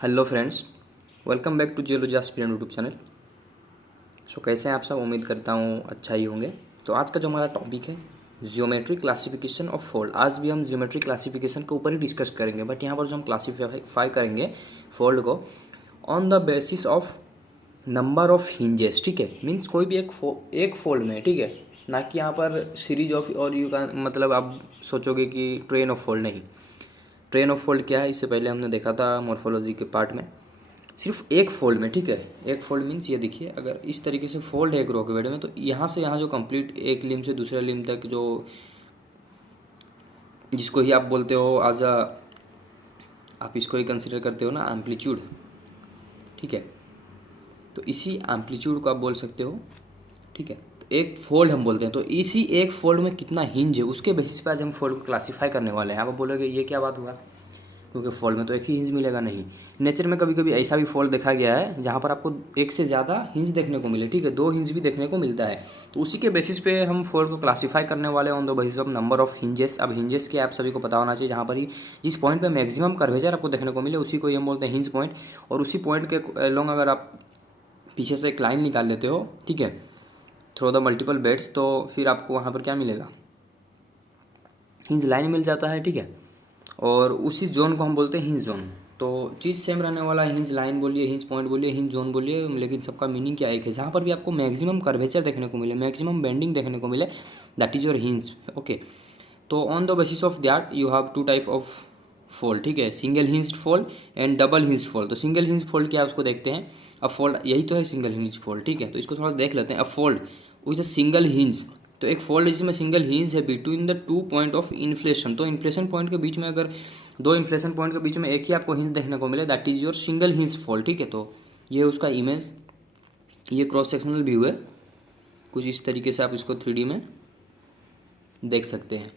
Hello friends, welcome back to geology aspirant YouTube channel. कैसे हैं आप सब? उम्मीद करता हूँ अच्छा ही होंगे। तो आज का जो हमारा टॉपिक है जियोमेट्री क्लासिफिकेशन ऑफ फोल्ड। आज भी हम जियोमेट्री क्लासिफिकेशन के ऊपर ही डिस्कस करेंगे, बट यहाँ पर जो हम क्लासीफाई करेंगे फोल्ड को on the basis of number of hinges. ठीक है, मीन्स कोई भी एक फोल्ड में, ठीक है, ना कि यहाँ पर सीरीज ऑफ, और यू का मतलब आप सोचोगे कि ट्रेन ऑफ फोल्ड। नहीं, ट्रेन ऑफ फोल्ड क्या है इससे पहले हमने देखा था मॉर्फोलॉजी के पार्ट में। सिर्फ एक फोल्ड में, ठीक है, एक फोल्ड मीन्स ये देखिए, अगर इस तरीके से फोल्ड है एक रॉकेट में, तो यहाँ से यहाँ जो कंप्लीट एक लिम्ब से दूसरे लिम्ब तक जो, जिसको ही आप बोलते हो एज अ, आप इसको ही कंसिडर करते हो ना एम्पलीट्यूड, ठीक है, तो इसी एम्पलीट्यूड को आप बोल सकते हो। ठीक है, तो एक फोल्ड हम बोलते हैं, तो इसी एक फोल्ड में कितना हिंज है उसके बेसिस पे आज हम फोल्ड को क्लासीफाई करने वाले हैं। आप बोलोगे ये क्या बात हुआ, क्योंकि फोल्ड में तो एक ही हिंज मिलेगा। नहीं, नेचर में कभी कभी ऐसा भी फोल्ड देखा गया है जहाँ पर आपको एक से ज़्यादा हिंज देखने को मिले, ठीक है, दो हिंज भी देखने को मिलता है। तो उसी के बेसिस पे हम फोल्ड को क्लासीफाई करने वाले हैं on the basis of number of hinges. अब हिंजेस के आप सभी को पता होना चाहिए, जहाँ पर ही जिस पॉइंट पे मैक्सिमम कर्वेचर आपको देखने को मिले उसी को ही हम बोलते हैं हिंज पॉइंट। और उसी पॉइंट के लॉन्ग अगर आप पीछे से एक लाइन निकाल लेते हो, ठीक है, थ्रो द मल्टीपल बेड्स, तो फिर आपको वहाँ पर क्या मिलेगा, हिंज लाइन मिल जाता है। ठीक है, और उसी जोन को हम बोलते हैं हिंज जोन। तो चीज़ सेम रहने वाला है, हिंज लाइन बोलिए, हिंज पॉइंट बोलिए, हिंज जोन बोलिए, लेकिन सबका मीनिंग क्या एक है। जहाँ पर भी आपको मैक्सिमम कर्वेचर देखने को मिले, मैक्सिमम बेंडिंग देखने को मिले, that is your hinge. Okay, तो on the basis of that you have two type of fold, ठीक है, single hinged fold and double hinged fold. तो सिंगल हिंज फोल्ड क्या है उसको देखते हैं। अ फोल्ड, यही तो है सिंगल हिंज फोल्ड, ठीक है, तो इसको थोड़ा देख लेते हैं। A fold with a single hinge, तो एक फोल्ड जिसमें सिंगल हिंज है between the two point of inflection. तो इन्फ्लेशन पॉइंट के बीच में, अगर दो इन्फ्लेशन पॉइंट के बीच में एक ही आपको हिंज देखने को मिले, that is your single hinge fold. ठीक है, तो ये उसका इमेज, ये क्रॉस सेक्शनल व्यू है, कुछ इस तरीके से आप इसको 3D में देख सकते हैं।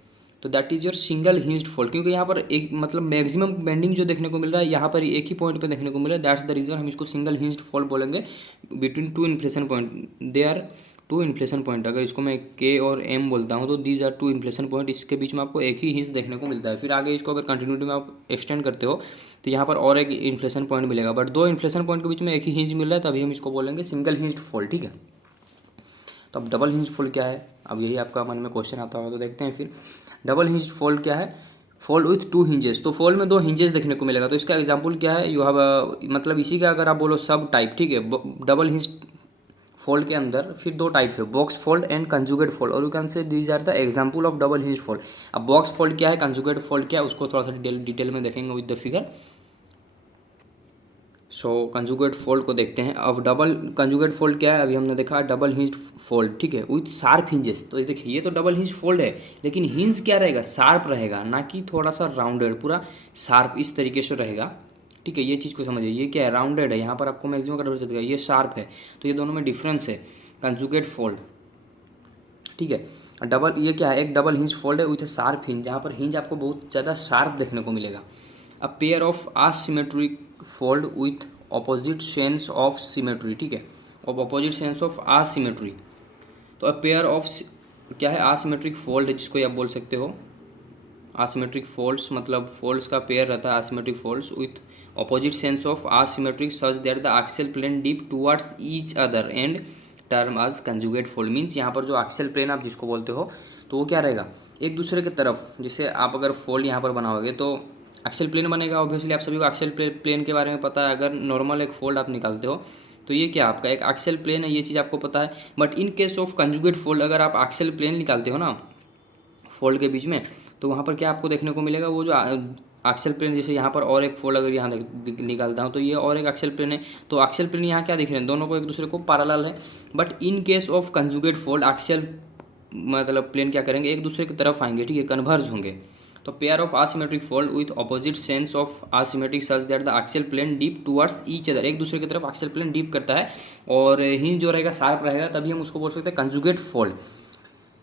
तो that is your single hinged fold, क्योंकि यहाँ पर एक मतलब मैक्सिमम बेंडिंग जो देखने को मिल रहा है यहाँ पर एक ही पॉइंट पे देखने को मिल रहा है, दैट्स द रीजन हम इसको सिंगल हिंज्ड फोल्ड बोलेंगे। Between two inflection point, they are two inflection point, अगर इसको मैं के और एम बोलता हूँ तो these are two inflection point, इसके बीच में आपको एक ही हिंज देखने को मिलता है। फिर आगे इसको अगर कंटिन्यूटी में आप एक्सटेंड करते हो तो यहाँ पर और एक इन्फ्लेशन पॉइंट मिलेगा, बट दो इन्फ्लेशन पॉइंट के बीच में एक ही हिंज मिल रहा है, तभी हम इसको बोलेंगे सिंगल हिंज्ड फोल्ड। ठीक है, तो अब डबल हिंज फोल्ड क्या है, अब यही आपका मन में क्वेश्चन आता होगा, तो देखते हैं फिर डबल हिंज फोल्ड क्या है। फोल्ड विथ टू हिंजेस, तो फोल्ड में दो हिंजेस देखने को मिलेगा। तो इसका एग्जांपल क्या है, यू हैव मतलब इसी का अगर आप बोलो सब टाइप, ठीक है, डबल हिंज फोल्ड के अंदर फिर दो टाइप है, box fold and conjugate fold, और you can say these are the example of double hinge fold. अब बॉक्स फोल्ड क्या है, कंजुगेट फोल्ड क्या है, उसको थोड़ा सा डिटेल में देखेंगे with the figure. Conjugate fold को देखते हैं। अब डबल कंजुगेट फोल्ड क्या है, अभी हमने देखा डबल हिंज फोल्ड, ठीक है, विथ शार्प हिंजेस। तो ये देखिए, ये तो डबल हिंज फोल्ड है, लेकिन हिंज क्या रहेगा, शार्प रहेगा, ना कि थोड़ा सा राउंडेड, पूरा शार्प इस तरीके से रहेगा। ठीक है, ये चीज़ को समझिए, ये क्या है, राउंडेड है, यहाँ पर आपको मैक्सिमम कर्वेचर दिखेगा, ये शार्प है। तो ये दोनों में डिफरेंस है, कंजुगेट फोल्ड। ठीक है, डबल, ये क्या है, एक डबल हिंज फोल्ड है विथ शार्प हिंज, जहाँ पर हिंज आपको बहुत ज़्यादा शार्प देखने को मिलेगा। A pair of asymmetric fold with opposite sense of symmetry, ठीक है, of opposite sense of asymmetry. तो अ पेयर ऑफ क्या है, आसिमेट्रिक फोल्ड है, जिसको आप बोल सकते हो आसिमेट्रिक फोल्ड्स, मतलब फोल्ड्स का पेयर रहता है asymmetric folds with opposite sense of asymmetric such that the axial plane dip towards each other and term as conjugate fold. Means यहाँ पर जो एक्सियल प्लेन आप जिसको बोलते हो, तो वो क्या रहेगा, एक दूसरे की तरफ। जैसे आप अगर फोल्ड यहाँ पर बनाओगे तो एक्सियल प्लेन बनेगा, ऑब्वियसली आप सभी को एक्सियल प्लेन के बारे में पता है। अगर नॉर्मल एक फोल्ड आप निकालते हो तो ये क्या आपका एक एक्सियल प्लेन है, ये चीज़ आपको पता है। But in case of conjugate fold, अगर आप एक्सियल प्लेन निकालते हो ना फोल्ड के बीच में, तो वहाँ पर क्या आपको देखने को मिलेगा, वो जो एक्सियल प्लेन, जैसे यहाँ पर और एक फोल्ड अगर यहाँ निकालता हूँ तो ये और एक एक्सियल प्लेन है, तो एक्सियल प्लेन यहाँ क्या दिख रहे हैं, दोनों को एक दूसरे को पैरेलल है। But in case of conjugate fold, axial मतलब प्लेन क्या करेंगे, एक दूसरे की तरफ आएंगे, ठीक है, कन्वर्ज होंगे। तो pair of asymmetric fold with opposite sense of asymmetric such that the axial plane dip towards each other, एक दूसरे की तरफ एक्सियल प्लेन डीप करता है, और हिंज जो रहेगा शार्प रहेगा, तभी हम उसको बोल सकते हैं कंजुगेट फोल्ड।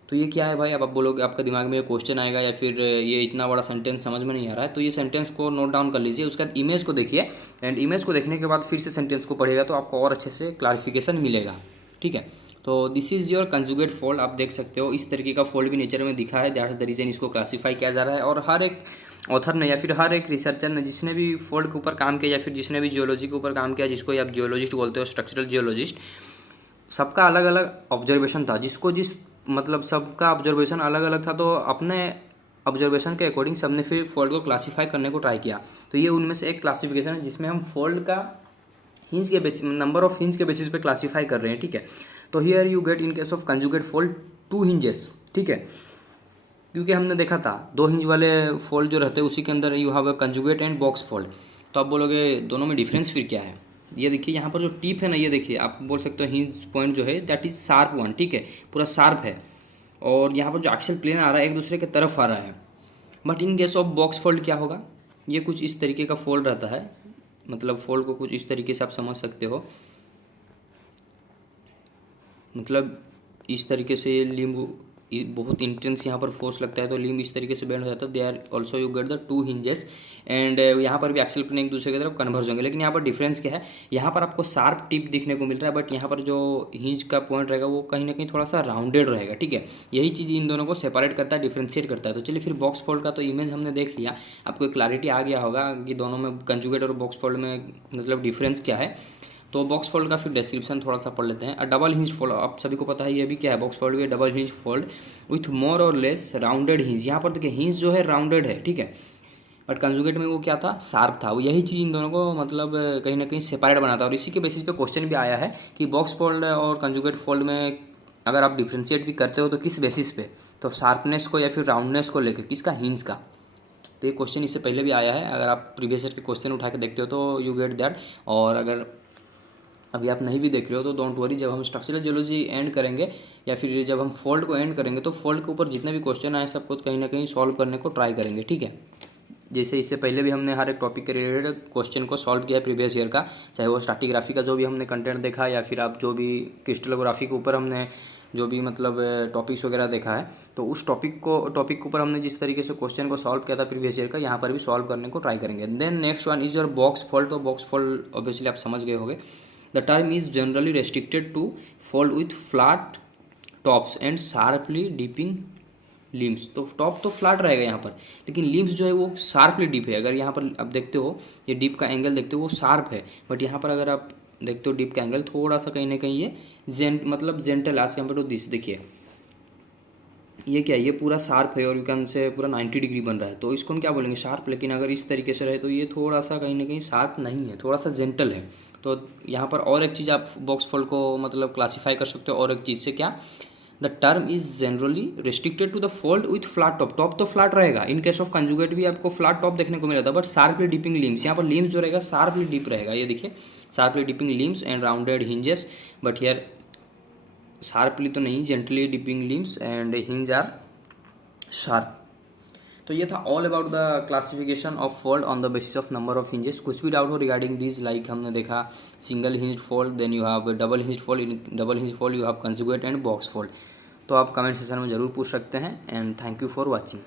तो ये क्या है भाई, अब आप बोलोगे, आपका दिमाग में ये क्वेश्चन आएगा, या फिर ये इतना बड़ा सेंटेंस समझ में नहीं आ रहा है, तो ये सेंटेंस को नोट डाउन कर लीजिए, उसके बाद इमेज को देखिए, एंड इमेज को देखने के बाद फिर से सेंटेंस को पढ़ेगा तो आपको और अच्छे से क्लैरिफिकेशन मिलेगा। ठीक है, तो this is your conjugate fold, आप देख सकते हो इस तरीके का फोल्ड भी नेचर में दिखा है, दैट्स द रीजन इसको क्लासीफाई किया जा रहा है। और हर एक ऑथर ने या फिर हर एक रिसर्चर ने जिसने भी फोल्ड के ऊपर काम किया या फिर जिसने भी जियोलॉजी के ऊपर काम किया, जिसको आप जियोलॉजिस्ट बोलते हो, स्ट्रक्चरल जियोलॉजिस्ट, सबका अलग अलग ऑब्जर्वेशन था, जिसको जिस मतलब सबका ऑब्जर्वेशन अलग अलग था, तो अपने ऑब्जर्वेशन के अकॉर्डिंग सबने फिर फोल्ड को क्लासीफाई करने को ट्राई किया। तो ये उनमें से एक क्लासिफिकेशन है जिसमें हम फोल्ड का हिंज के बेसिस, नंबर ऑफ हिंज के बेसिस पे क्लासीफाई कर रहे हैं, ठीक है। तो here you get in case of conjugate fold 2 hinges, ठीक है, क्योंकि हमने देखा था 2 हिंज वाले फोल्ड जो रहते हैं उसी के अंदर you have a conjugate and box fold. तो आप बोलोगे दोनों में डिफरेंस फिर क्या है? ये देखिए यहाँ पर जो टिप है ना, ये देखिए आप बोल सकते हो हिंज पॉइंट जो है दैट इज शार्प वन, ठीक है, पूरा शार्प है, और यहाँ पर जो एक्सल प्लेन आ रहा है एक दूसरे की तरफ आ रहा है। But in case of box fold क्या होगा, ये कुछ इस तरीके का फोल्ड रहता है, मतलब फोल्ड को कुछ इस तरीके से आप समझ सकते हो, मतलब इस तरीके से ये लिम्ब बहुत इंटेंस यहाँ पर फोर्स लगता है तो लिम्ब इस तरीके से बेंड हो जाता है। They are also you get the 2 hinges and यहाँ पर भी एक्सल प्लेन एक दूसरे की तरफ कन्वर्ज होंगे। लेकिन यहाँ पर डिफरेंस क्या है, यहाँ पर आपको शार्प टिप दिखने को मिल रहा है, बट यहाँ पर जो हिंज का पॉइंट रहेगा वो कहीं ना कहीं थोड़ा सा राउंडेड रहेगा, ठीक है। यही चीज़ इन दोनों को सेपरेट करता है, डिफ्रेंशिएट करता है। तो चलिए फिर बॉक्स फोल्ड का तो इमेज हमने देख लिया, आपको क्लैरिटी आ गया होगा कि दोनों में कंजुगेट और बॉक्स फोल्ड में मतलब डिफरेंस क्या है। तो बॉक्स फोल्ड का फिर डिस्क्रिप्शन थोड़ा सा पढ़ लेते हैं। डबल हिंज फोल्ड, आप सभी को पता है ये भी क्या है, बॉक्स फोल्ड भी double hinge fold with more और लेस राउंडेड हिंज। यहाँ पर देखिए हिंज जो है राउंडेड है, ठीक है, बट कंजुगेट में वो क्या था, शार्प था। वो यही चीज़ इन दोनों को मतलब कहीं ना कहीं सेपरेट बनाता है, और इसी के बेसिस पे क्वेश्चन भी आया है कि बॉक्स फोल्ड और कंजुगेट फोल्ड में अगर आप डिफ्रेंशिएट भी करते हो तो किस बेसिस पे, तो शार्पनेस को या फिर राउंडनेस को लेकर, किसका, हिंज का। तो ये क्वेश्चन इससे पहले भी आया है, अगर आप प्रीवियस ईयर के क्वेश्चन उठा के देखते हो तो यू गेट दैट। और अगर अभी आप नहीं भी देख रहे हो तो डोंट वरी, जब हम स्ट्रक्चरल जियोलॉजी एंड करेंगे या फिर जब हम फोल्ड को एंड करेंगे तो फोल्ड के ऊपर जितने भी क्वेश्चन आए सबको कहीं ना कहीं सॉल्व करने को ट्राई करेंगे, ठीक है। जैसे इससे पहले भी हमने हर एक टॉपिक के रिलेटेड क्वेश्चन को सॉल्व किया है प्रीवियस ईयर का, चाहे वो स्ट्रैटिग्राफी का जो भी हमने कंटेंट देखा या फिर आप जो भी क्रिस्टलोग्राफी के ऊपर हमने जो भी मतलब टॉपिक्स वगैरह देखा है, तो उस टॉपिक के ऊपर हमने जिस तरीके से क्वेश्चन को सॉल्व किया था प्रीवियस ईयर का, यहाँ पर भी सॉल्व करने को ट्राई करेंगे। Then next one is your box fold. तो बॉक्स फोल्ड ऑब्वियसली आप समझ गए होंगे। The term is generally restricted to fold with flat tops and sharply dipping limbs। तो टॉप तो फ्लैट रहेगा यहाँ पर, लेकिन लिम्स जो है वो शार्पली डिप है। अगर यहाँ पर आप देखते हो ये डिप का एंगल देखते हो वो शार्प है, बट यहाँ पर अगर आप देखते हो डिप का एंगल थोड़ा सा कहीं ना कहीं ये मतलब gentle edge compare to this. देखिए ये क्या है, ये पूरा शार्प है और यू कैन से पूरा 90 डिग्री बन रहा है, तो इसको हम क्या बोलेंगे, शार्प। लेकिन अगर इस तरीके से रहे तो ये थोड़ा सा कहीं ना कहीं शार्प नहीं है, थोड़ा सा जेंटल है। तो यहाँ पर और एक चीज़ आप बॉक्स फोल्ड को मतलब क्लासीफाई कर सकते हो और एक चीज़ से, क्या, the term is generally restricted to the fold with flat top. Top तो फ्लैट रहेगा, इन केस ऑफ कंजुगेट भी आपको फ्लैट टॉप देखने को मिला था, बट शार्पली डिपिंग लिम्स, यहाँ पर लिम्स जो रहेगा शार्पली डिप रहेगा। ये देखिए sharply dipping limbs and rounded hinges, but here sharply तो नहीं, gently dipping limbs and hinge are sharp. तो ये था all about the classification of fold on the basis of number of hinges. कुछ भी डाउट हो रिगार्डिंग दिस, लाइक हमने देखा single hinged fold, then you have double hinged fold, in double hinged fold you have conjugate and box fold. तो आप comment section में ज़रूर पूछ सकते हैं, and thank you for watching.